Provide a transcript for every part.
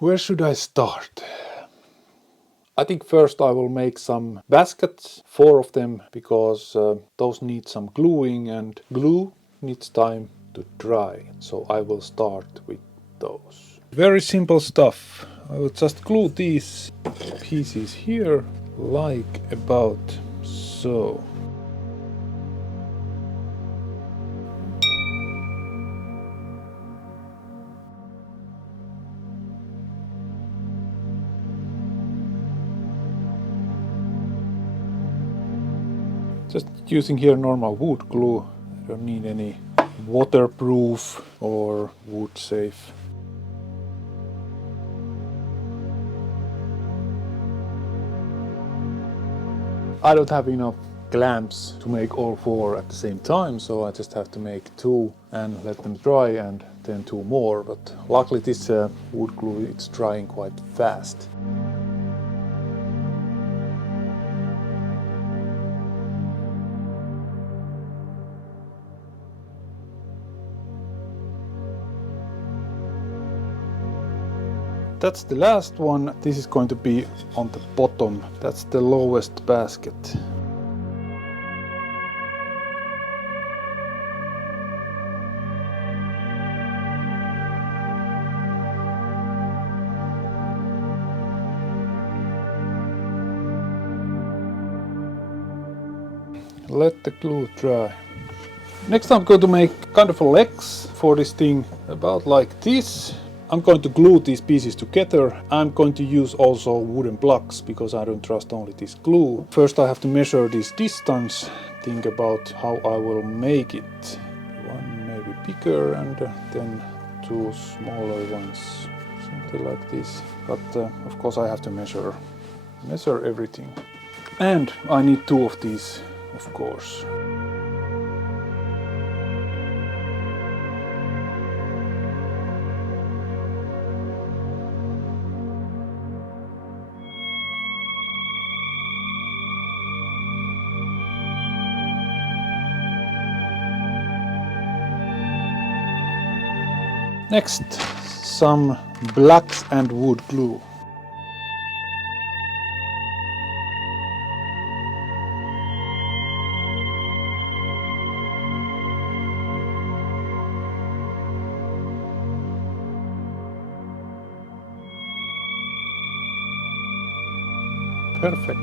Where should I start? I think first I will make some baskets, 4 of them, because those need some gluing and glue needs time to dry. So I will start with those. Very simple stuff. I will just glue these pieces here like about so. Just using here normal wood glue. I don't need any waterproof or wood safe. I don't have enough clamps to make all 4 at the same time, so I just have to make 2 and let them dry and then 2 more. But luckily this wood glue, it's drying quite fast. That's the last one. This is going to be on the bottom. That's the lowest basket. Let the glue dry. Next I'm going to make kind of a legs for this thing, about like this. I'm going to glue these pieces together. I'm going to use also wooden blocks because I don't trust only this glue. First I have to measure this distance, think about how I will make it. One maybe bigger and then 2 smaller ones, something like this. But of course I have to measure everything. And I need 2 of these, of course. Next, some blacks and wood glue. Perfect.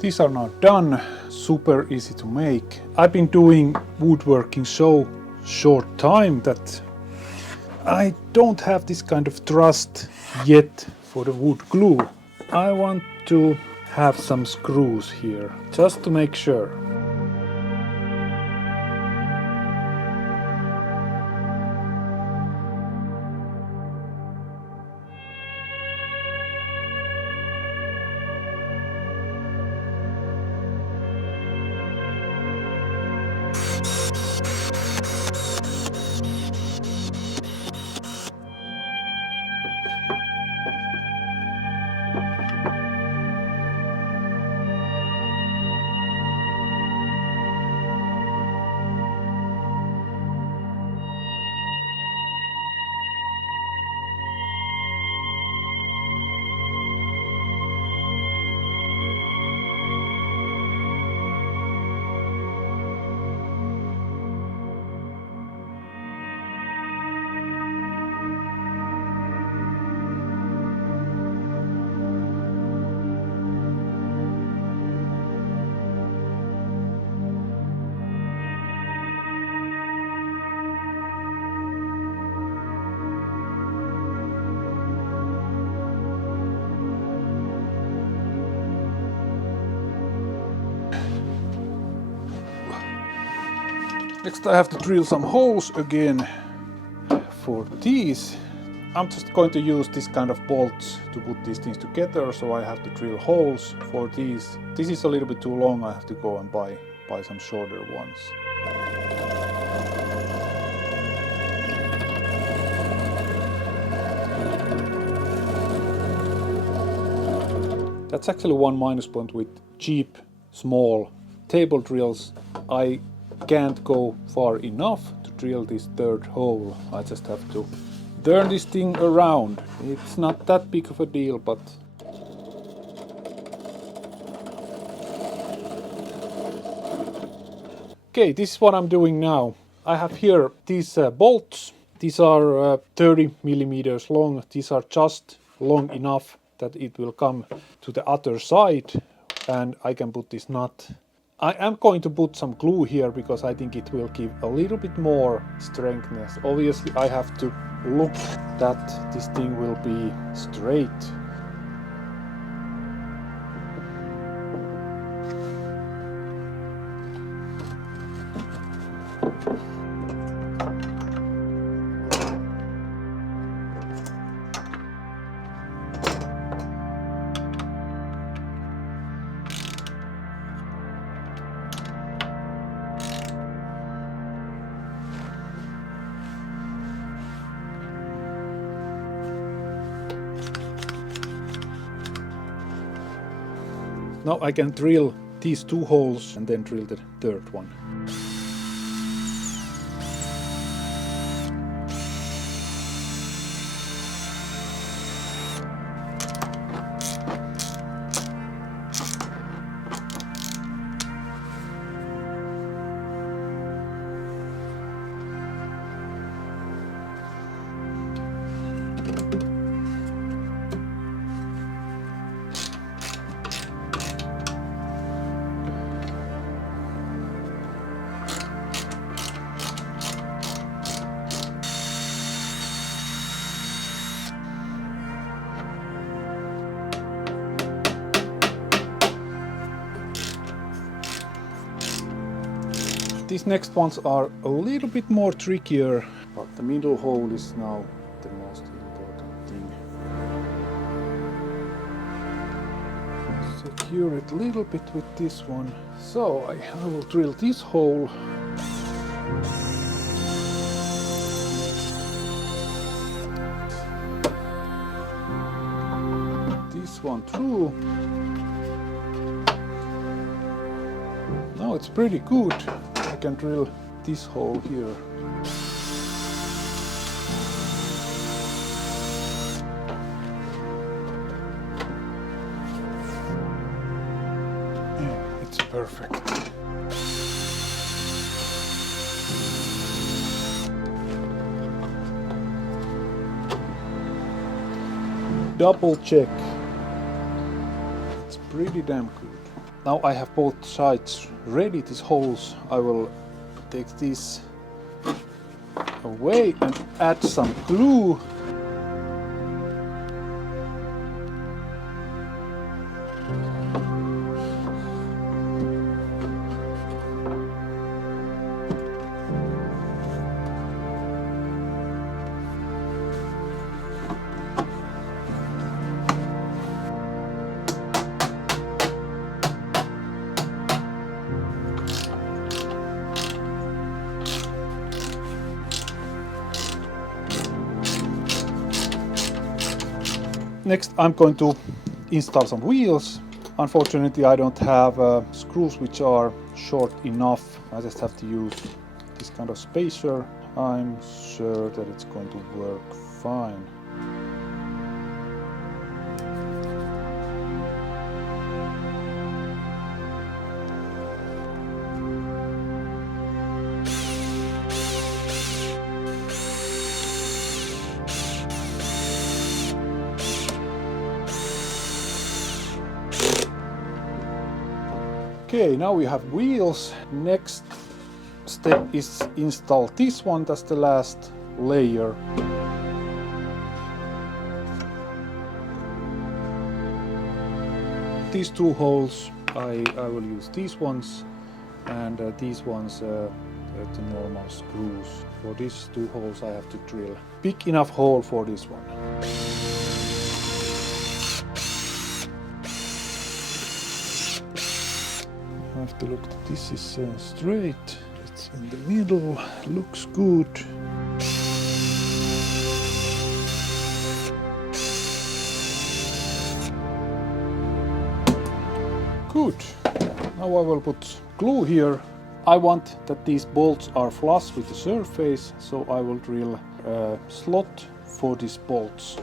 These are now done, super easy to make. I've been doing woodworking so short time that I don't have this kind of trust yet for the wood glue. I want to have some screws here, just to make sure. Next I have to drill some holes again for these. I'm just going to use this kind of bolts to put these things together, so I have to drill holes for these. This is a little bit too long, I have to go and buy some shorter ones. That's actually one minus point with cheap, small table drills. I can't go far enough to drill this third hole. I just have to turn this thing around. It's not that big of a deal, but okay, this is what I'm doing now. I have here these bolts. These are 30 millimeters long. These are just long enough that it will come to the other side and I can put this nut. I am going to put some glue here because I think it will give a little bit more strengthness. Obviously I have to look that this thing will be straight. Now I can drill these two holes and then drill the third one. These next ones are a little bit more trickier, but the middle hole is now the most important thing. Secure it a little bit with this one. So I will drill this hole. This one through. Now it's pretty good. I can drill this hole here. Yeah, it's perfect. Double check. It's pretty damn good. Now I have both sides ready, these holes. I will take this away and add some glue. Next I'm going to install some wheels. Unfortunately I don't have screws which are short enough. I just have to use this kind of spacer. I'm sure that it's going to work fine. Okay, now we have wheels. Next step is install this one, that's the last layer. These two holes, I will use these ones, and these ones They're the normal screws. For these 2 holes I have to drill big enough hole for this one. I have to look that this is straight. It's in the middle. Looks good. Good. Now I will put glue here. I want that these bolts are flush with the surface, so I will drill a slot for these bolts.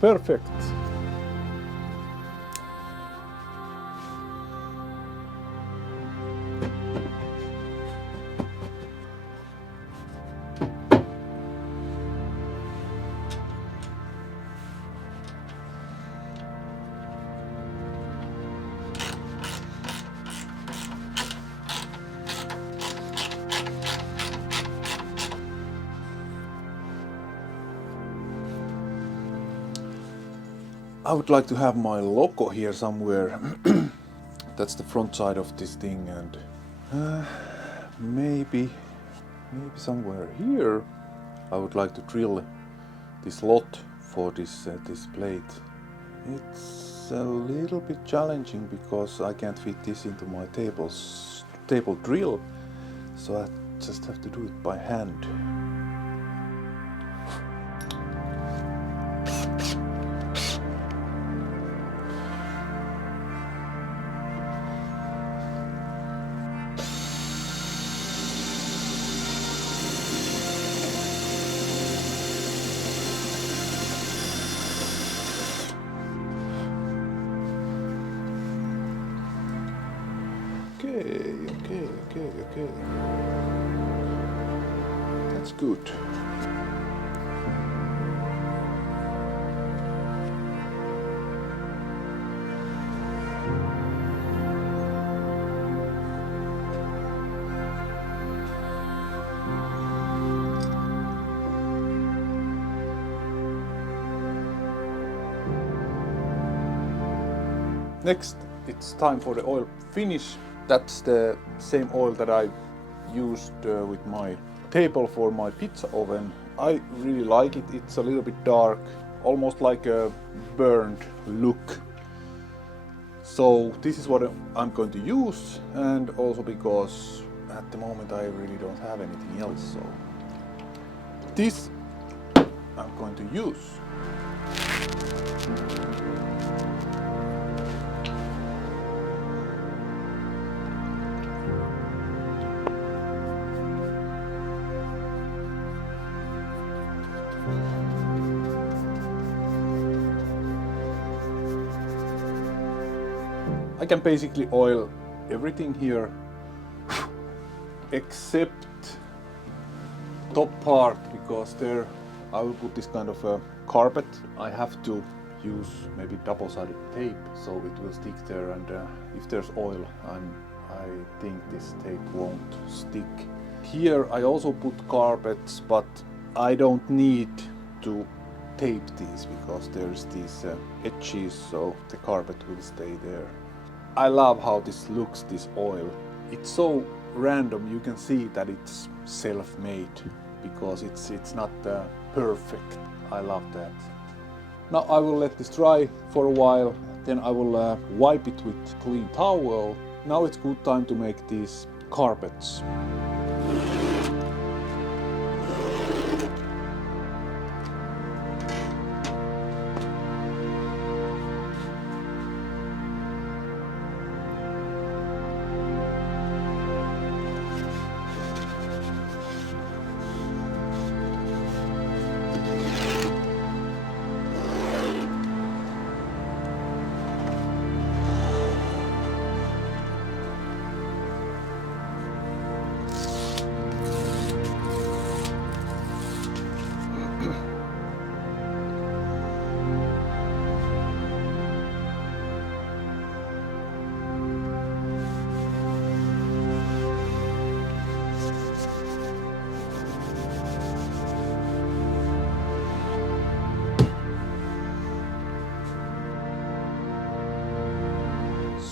Perfect. I would like to have my logo here somewhere. That's the front side of this thing, and maybe somewhere here I would like to drill this slot for this plate. It's a little bit challenging because I can't fit this into my table drill, so I just have to do it by hand. Okay. That's good. Next, it's time for the oil finish. That's the same oil that I used with my table for my pizza oven. I really like it. It's a little bit dark, almost like a burned look. So this is what I'm going to use, and also because at the moment I really don't have anything else. So this I'm going to use. I can basically oil everything here except top part, because there I will put this kind of a carpet. I have to use maybe double-sided tape so it will stick there, and if there's oil, I think this tape won't stick. Here I also put carpets, but I don't need to tape these because there's these edges, so the carpet will stay there. I love how this looks, this oil. It's so random. You can see that it's self-made because it's not perfect. I love that. Now I will let this dry for a while. Then I will wipe it with clean towel. Now it's good time to make these carpets.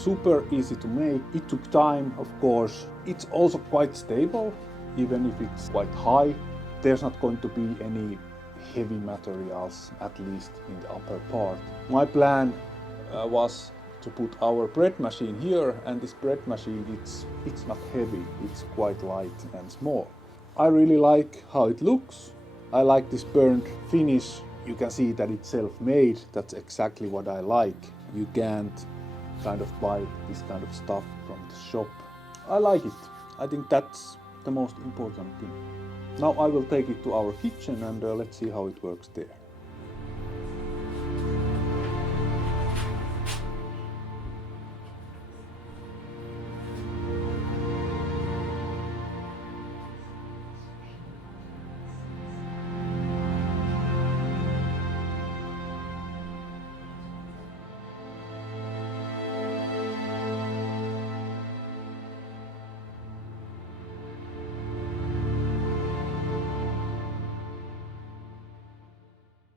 super easy to make. It took time, of course. It's also quite stable, even if it's quite high. There's not going to be any heavy materials, at least in the upper part. My plan was to put our bread machine here, and this bread machine, it's not heavy, it's quite light and small. I really like how it looks. I like this burnt finish. You can see that it's self-made. That's exactly what I like. You can't kind of buy this kind of stuff from the shop. I like it. I think that's the most important thing. Now I will take it to our kitchen and let's see how it works there.